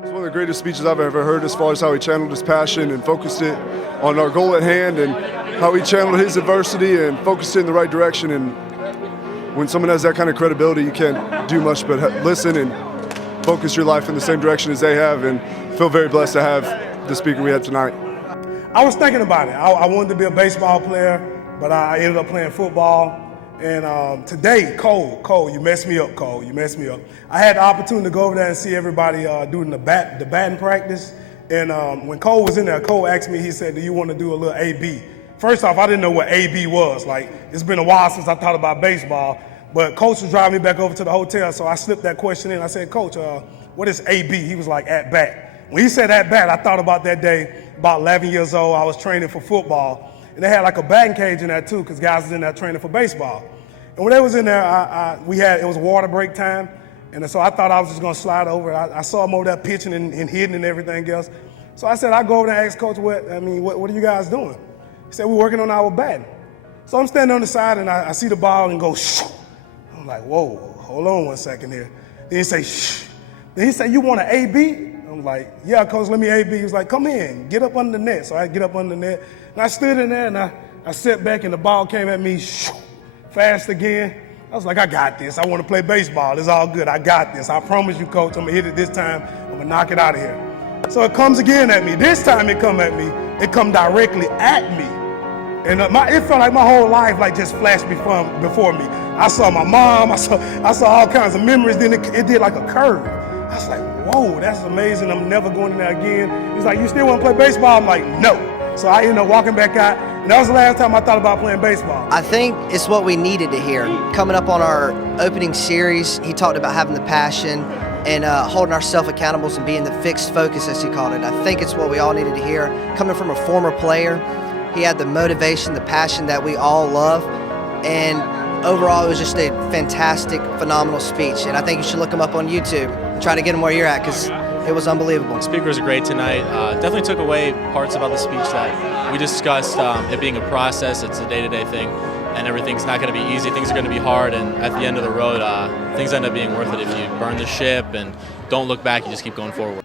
It's one of the greatest speeches I've ever heard as far as how he channeled his passion and focused it on our goal at hand, and how he channeled his adversity and focused it in the right direction. And when someone has that kind of credibility, you can't do much but listen and focus your life in the same direction as they have, and feel very blessed to have the speaker we had tonight. I was thinking about it. I wanted to be a baseball player, but I ended up playing football. And today, Cole, you messed me up, Cole. You messed me up. I had the opportunity to go over there and see everybody doing the batting practice. And when Cole was in there, Cole asked me, he said, do you want to do a little AB? First off, I didn't know what AB was. Like, it's been a while since I thought about baseball. But Coach was driving me back over to the hotel, so I slipped that question in. I said, Coach, what is AB? He was like, at bat. When he said at bat, I thought about that day, about 11 years old. I was training for football. And they had like a batting cage in there too, because guys was in there training for baseball. And when they was in there, it was water break time. And so I thought I was just gonna slide over. I saw him over there pitching and hitting and everything else. So I said, I go over there and ask Coach, what are you guys doing? He said, we're working on our batting. So I'm standing on the side and I see the ball and go, shh. I'm like, whoa, hold on one second here. Then he say, shh. Then he said, you want an AB? I'm like, yeah, Coach, let me AB. He was like, come in, get up under the net. So I get up under the net. And I stood in there and I sat back and the ball came at me fast again. I was like, I got this. I want to play baseball. It's all good. I got this. I promise you, Coach, I'm going to hit it this time. I'm going to knock it out of here. So it comes again at me. This time it come at me. It come directly at me. And it felt like my whole life like just flashed before me. I saw my mom. I saw all kinds of memories. Then it did like a curve. I was like, whoa, that's amazing. I'm never going in there again. He's like, you still want to play baseball? I'm like, no. So I ended up walking back out, and that was the last time I thought about playing baseball. I think it's what we needed to hear. Coming up on our opening series, he talked about having the passion and holding ourselves accountable and being the fixed focus, as he called it. I think it's what we all needed to hear. Coming from a former player, he had the motivation, the passion that we all love, and overall it was just a fantastic, phenomenal speech. And I think you should look him up on YouTube and try to get him where you're at, because it was unbelievable. The speaker was great tonight. Definitely took away parts about the speech that we discussed, it being a process, it's a day-to-day thing, and everything's not going to be easy, things are going to be hard, and at the end of the road, things end up being worth it if you burn the ship and don't look back, you just keep going forward.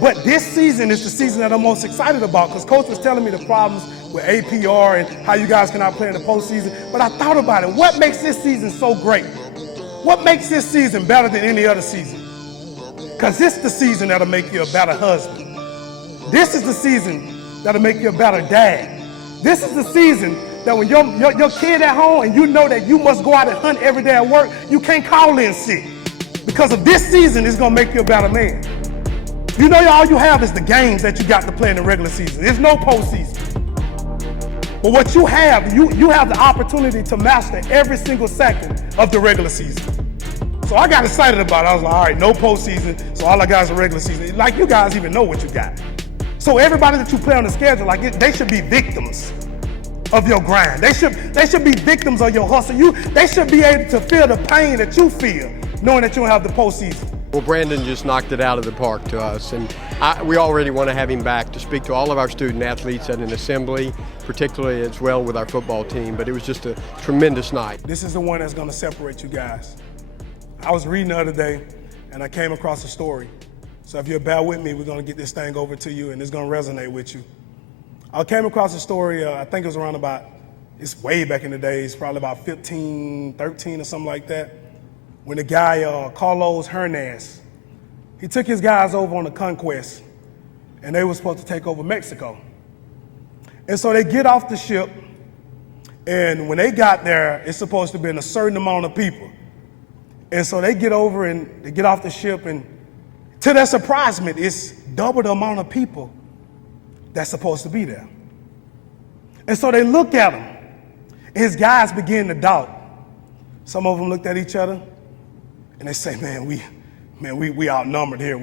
But this season is the season that I'm most excited about, because Coach was telling me the problems with APR and how you guys cannot play in the postseason. But I thought about it. What makes this season so great? What makes this season better than any other season? Because this is the season that'll make you a better husband. This is the season that'll make you a better dad. This is the season that when your kid at home and you know that you must go out and hunt every day at work, you can't call in sick. Because of this season, it's gonna make you a better man. You know, all you have is the games that you got to play in the regular season. There's no postseason. But what you have, you have the opportunity to master every single second of the regular season. So I got excited about it. I was like, all right, no postseason, so all I got is a regular season. Like, you guys even know what you got. So everybody that you play on the schedule, they should be victims of your grind. They should be victims of your hustle. They should be able to feel the pain that you feel, knowing that you don't have the postseason. Well, Brandon just knocked it out of the park to us, and we already want to have him back to speak to all of our student athletes at an assembly, particularly as well with our football team, but it was just a tremendous night. This is the one that's going to separate you guys. I was reading the other day, and I came across a story. So if you'll bear with me, we're going to get this thing over to you, and it's going to resonate with you. I came across a story, I think it was around it's way back in the days, probably about 15, 13 or something like that, when the guy, Carlos Hernandez, he took his guys over on a conquest, and they were supposed to take over Mexico. And so they get off the ship, and when they got there, it's supposed to be a certain amount of people. And so they get over and they get off the ship, and to their surprisement, it's double the amount of people that's supposed to be there. And so they look at him, and his guys begin to doubt. Some of them looked at each other, and they say, man, we outnumbered here.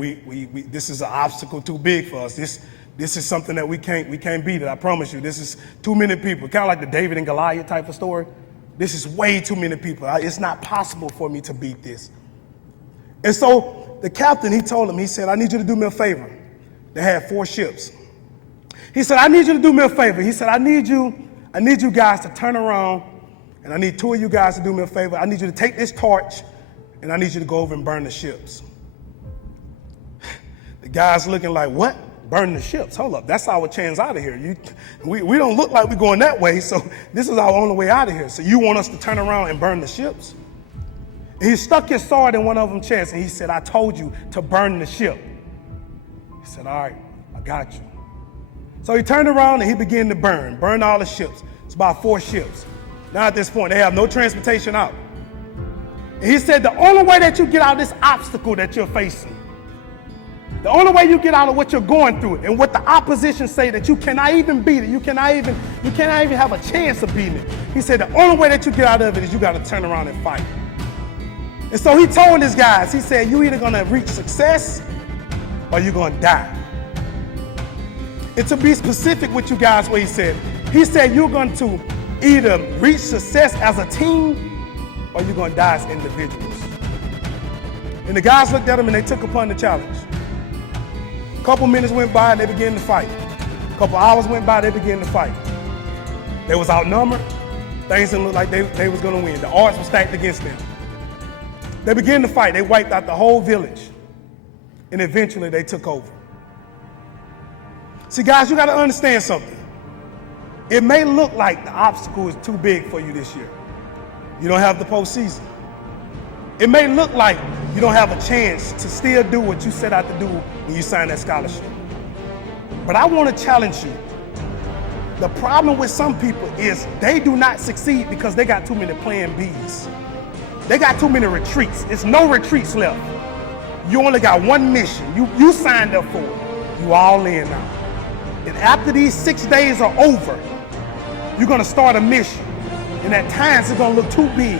This is an obstacle too big for us. This is something that we can't beat it. I promise you. This is too many people. Kind of like the David and Goliath type of story. This is way too many people. It's not possible for me to beat this. And so the captain, he told him, he said, I need you to do me a favor. They had 4 ships. He said, I need you to do me a favor. He said, I need you guys to turn around, and I need 2 of you guys to do me a favor. I need you to take this torch, and I need you to go over and burn the ships. The guy's looking like, what? Burn the ships. Hold up, that's our chance out of here. We don't look like we're going that way, so this is our only way out of here. So you want us to turn around and burn the ships? And he stuck his sword in one of them chests, and he said, I told you to burn the ship. He said, all right, I got you. So he turned around and he began to burn all the ships. It's about 4 ships. Now at this point, they have no transportation out. And he said, the only way that you get out of this obstacle that you're facing, the only way you get out of what you're going through and what the opposition say that you cannot even beat it, you cannot even have a chance of beating it. He said the only way that you get out of it is you got to turn around and fight. And so he told his guys, he said, you either going to reach success or you're going to die. And to be specific with you guys, what he said you're going to either reach success as a team or you're going to die as individuals. And the guys looked at him and they took upon the challenge. A couple minutes went by and they began to fight. A couple hours went by, they began to fight. They was outnumbered. Things didn't look like they was gonna win. The odds were stacked against them. They began to fight. They wiped out the whole village. And eventually they took over. See guys, you gotta understand something. It may look like the obstacle is too big for you this year. You don't have the postseason. It may look like you don't have a chance to still do what you set out to do when you signed that scholarship. But I want to challenge you. The problem with some people is they do not succeed because they got too many plan Bs. They got too many retreats. It's no retreats left. You only got one mission. You signed up for it. You all in now. And after these 6 days are over, you're going to start a mission. And at times it's going to look too big.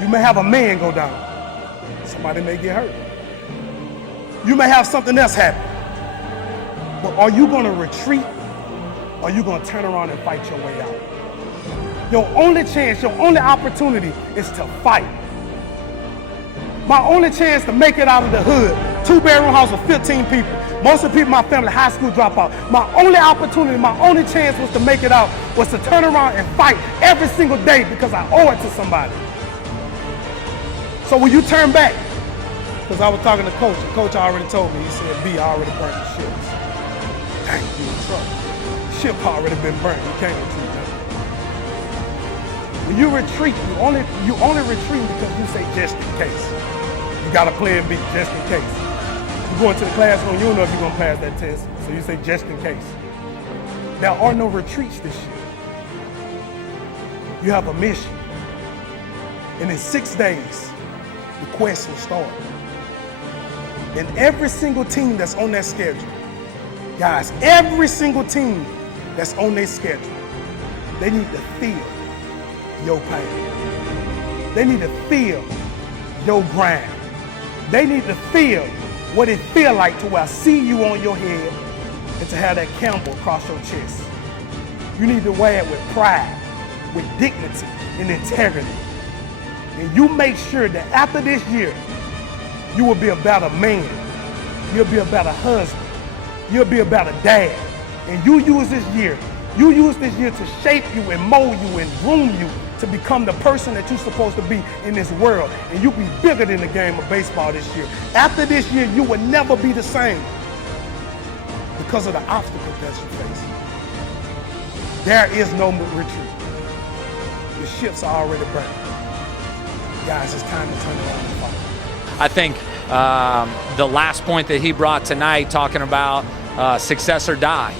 You may have a man go down. Somebody may get hurt. You may have something else happen. But are you going to retreat or are you going to turn around and fight your way out? Your only chance, your only opportunity is to fight. My only chance to make it out of the hood, 2-bedroom house with 15 people. Most of the people in my family, high school dropout. My only opportunity, my only chance was to make it out was to turn around and fight every single day because I owe it to somebody. So when you turn back, because I was talking to Coach, and Coach already told me, he said, B, I already burnt the ships. Dang, you in trouble. The ship already been burnt, you can't retreat now. When you retreat, you only retreat because you say just in case. You got a plan B, just in case. You go into the classroom, you don't know if you're gonna pass that test, so you say just in case. There are no retreats this year. You have a mission. And in 6 days, the quest will start. And every single team that's on that schedule, guys, every single team that's on their schedule, they need to feel your pain. They need to feel your grind. They need to feel what it feel like to where I see you on your head and to have that Campbell across your chest. You need to wear it with pride, with dignity and integrity. And you make sure that after this year, you will be a better man. You'll be a better husband. You'll be a better dad. And you use this year to shape you and mold you and groom you to become the person that you're supposed to be in this world. And you'll be bigger than the game of baseball this year. After this year, you will never be the same because of the obstacles that you face. There is no retreat. The ships are already burnt. Guys, it's time to turn around and fight. I think the last point that he brought tonight, talking about success or die,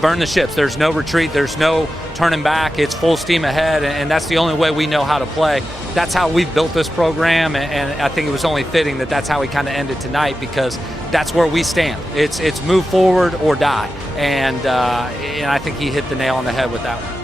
burn the ships. There's no retreat. There's no turning back. It's full steam ahead, and that's the only way we know how to play. That's how we've built this program, and I think it was only fitting that that's how we kind of ended tonight, because that's where we stand. It's move forward or die, and I think he hit the nail on the head with that one.